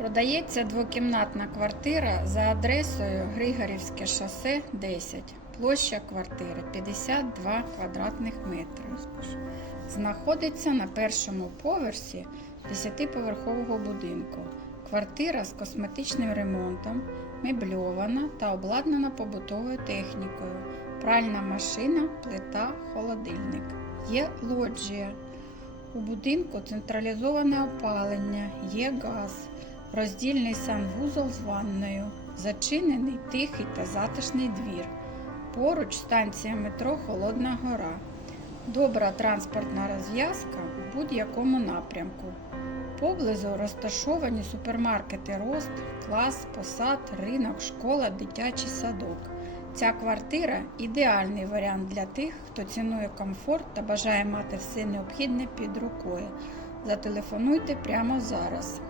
Продається двокімнатна квартира за адресою Григорівське шосе 10. Площа квартири 52 квадратних метри. Знаходиться на першому поверсі 10-поверхового будинку. Квартира з косметичним ремонтом, мебльована та обладнана побутовою технікою. Пральна машина, плита, холодильник. Є лоджія. У будинку централізоване опалення, є газ, роздільний санвузол з ванною, зачинений тихий та затишний двір. Поруч станція метро Холодна Гора. Добра транспортна розв'язка у будь-якому напрямку. Поблизу розташовані супермаркети Рост, Клас, Посад, ринок, школа, дитячий садок. Ця квартира ідеальний варіант для тих, хто цінує комфорт та бажає мати все необхідне під рукою. Зателефонуйте прямо зараз.